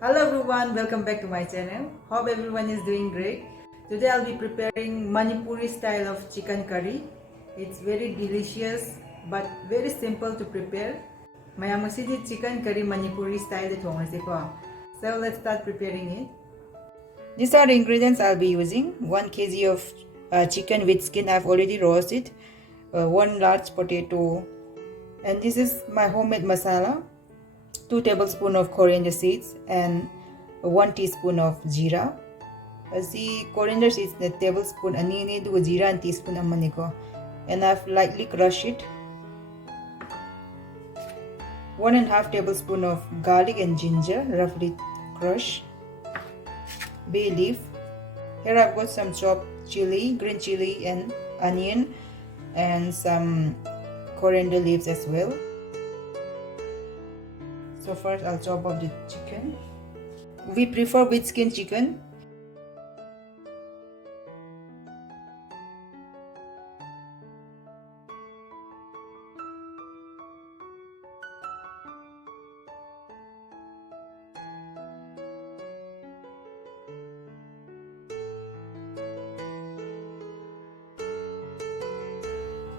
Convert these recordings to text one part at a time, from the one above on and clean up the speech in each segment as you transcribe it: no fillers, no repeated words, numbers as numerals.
Hello everyone, welcome back to my channel. Hope everyone is doing great. Today I'll be preparing Manipuri style of chicken curry. It's very delicious but very simple to prepare. Mayam asidi chicken curry Manipuri style ko. So let's start preparing it. These are the ingredients I'll be using. 1 kg of chicken with skin I've already roasted. 1 large potato. And this is my homemade masala. 2 tablespoons of coriander seeds and 1 teaspoon of jeera. See, coriander seeds na tablespoon ani do jeera and teaspoon amani ko. And I've lightly crushed it. 1.5 tablespoon of garlic and ginger, roughly crushed. Bay leaf. Here I've got some chopped chili, green chili and onion, and some coriander leaves as well. So first I'll chop up the chicken. We prefer with skin chicken.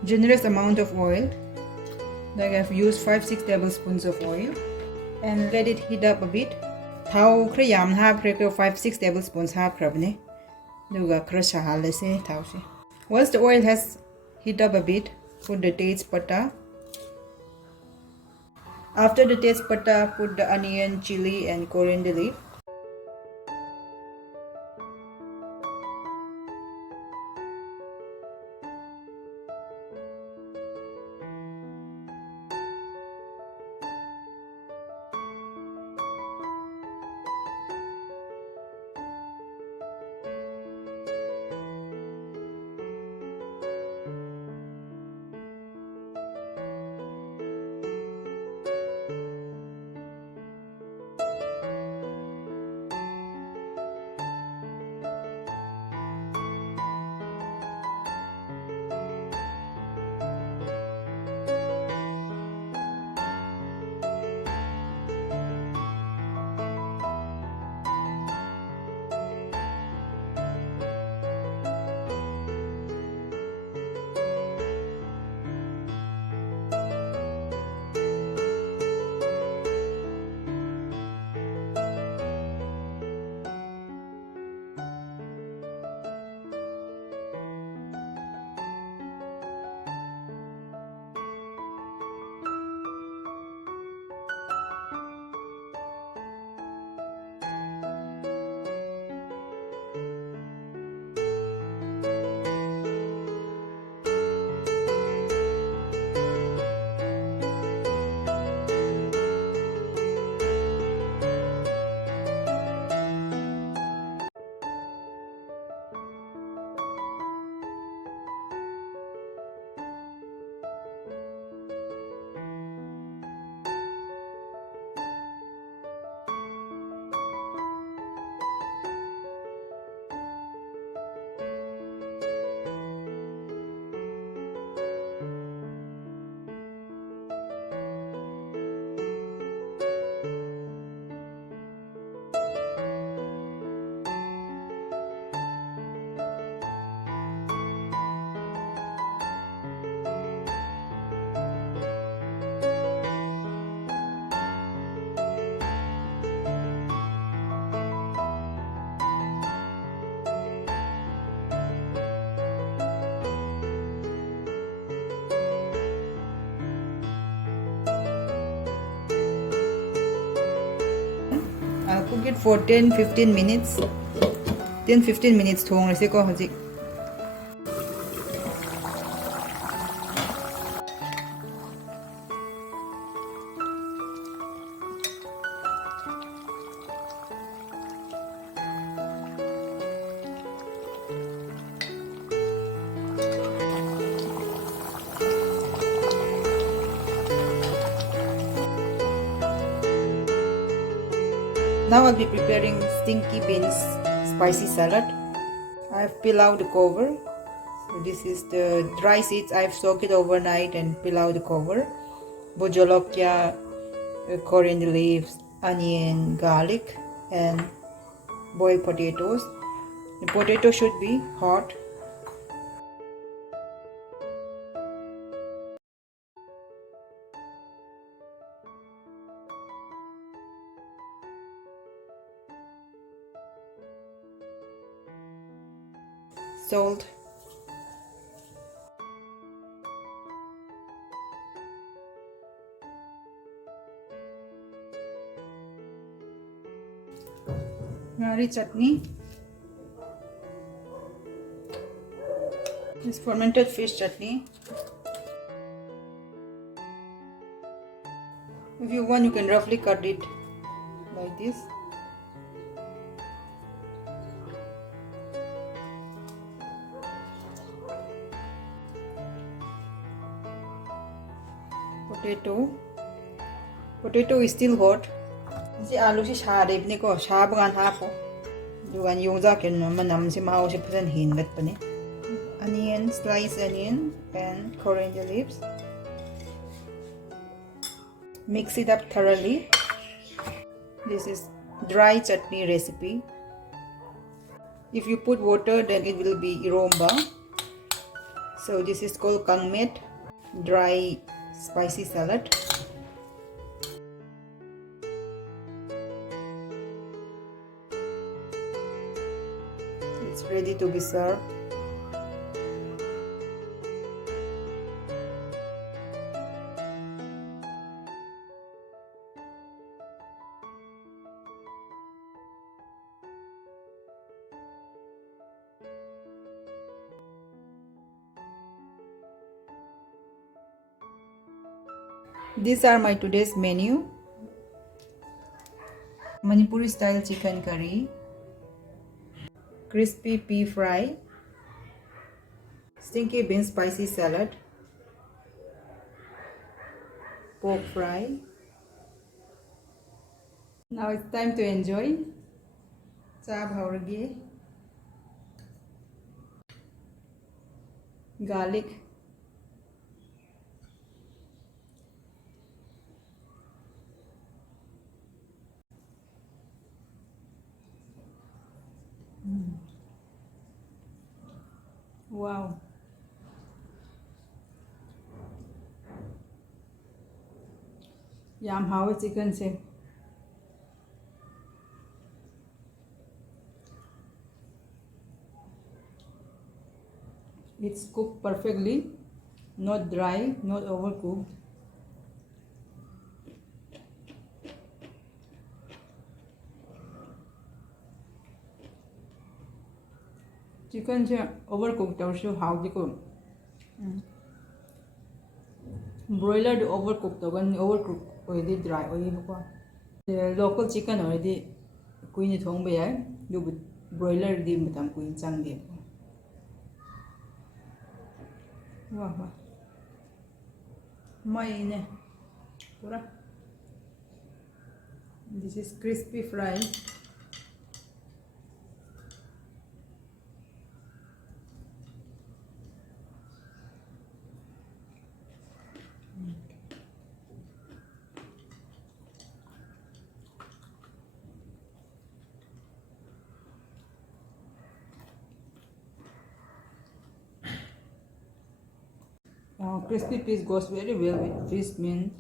Generous amount of oil. Like I've used 5-6 tablespoons of oil. And let it heat up a bit. Thau khra yam hap khre 5-6 tablespoons hap krabne. Duga khra shahal se thau se. Once the oil has heat up a bit, put the tejpata. After the tejpata, put the onion, chili and coriander leaf. I'll cook it for 10-15 minutes. 10-15 minutes thong rase ko hojik. Now I'll be preparing stinky beans spicy salad. I've peeled out the cover. So this is the dry seeds. I've soaked it overnight and peeled out the cover. Bojolokya, coriander leaves, onion, garlic, and boiled potatoes. The potato should be hot. Salt. Ngari chutney. This fermented fish chutney. If you want, you can roughly cut it like this. Potato is still hot. Si alu si shade ni ko shabangan hapo. Dugan yung zakin manam si mao si pasan hingat pa ni. Onion, sliced onion and coriander leaves. Mix it up thoroughly. This is dry chutney recipe. If you put water, then it will be aroma. So this is called kangmet, dry spicy salad. It's ready to be served. These are my today's menu. Manipuri style chicken curry, crispy pea fry, stinky bean spicy salad, pork fry. Now it's time to enjoy. Chab hauragi, garlic, wow. Yam hawa chicken se. It's cooked perfectly, not dry, not overcooked. Chicken se overcooked also how they cook. Broiler do overcooked when overcooked already dry already. The local chicken already queen thongba yai. Do broiler di matam queen chang di. Wah wah. Mai ne. Pura. This is crispy fry. Crispy piece goes very well with fish mint.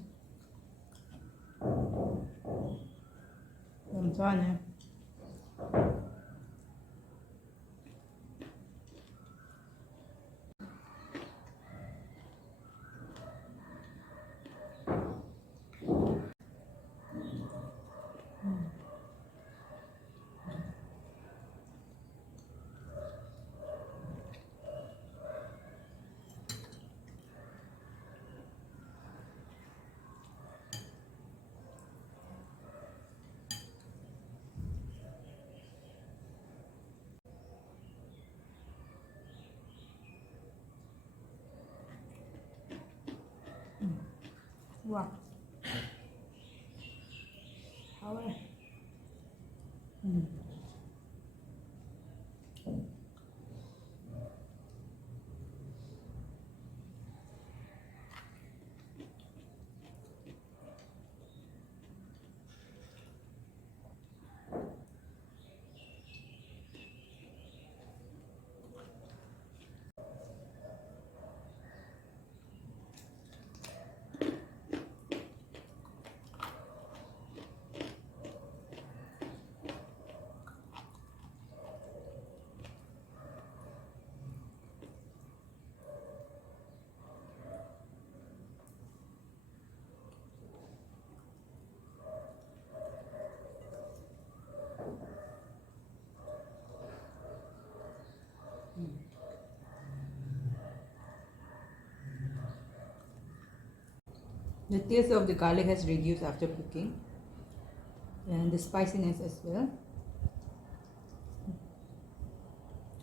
Wow. How are The taste of the garlic has reduced after cooking, and the spiciness as well.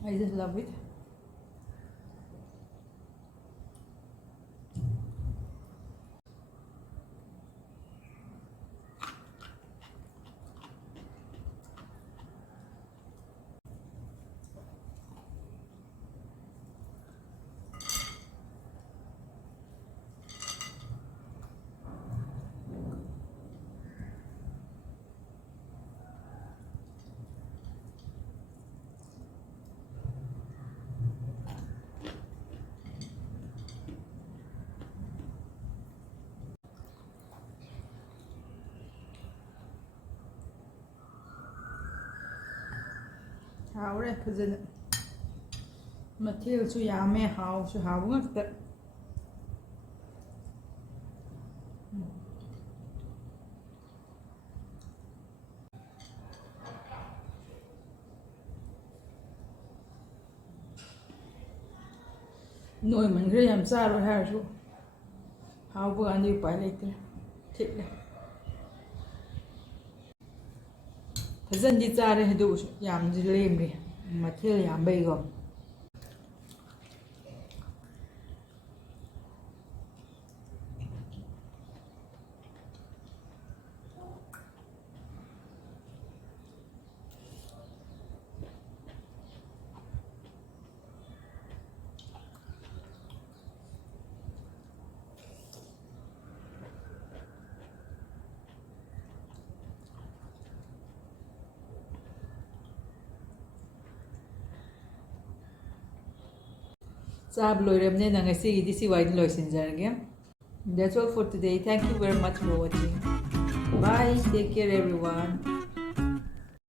I just love it. 하오래 그전에 마틸 수 야매 하오 수 하오가 때 nồi mình cứ làm sao rồi ha chú hao vừa ăn đi phải lấy thịt này thời gian đi ra đây đủ làm gì lên đi mà thế làm bây gồm Sab loiremne na ngasi gidi si wide loisinjarge. That's all for today. Thank you very much for watching. Bye. Take care everyone.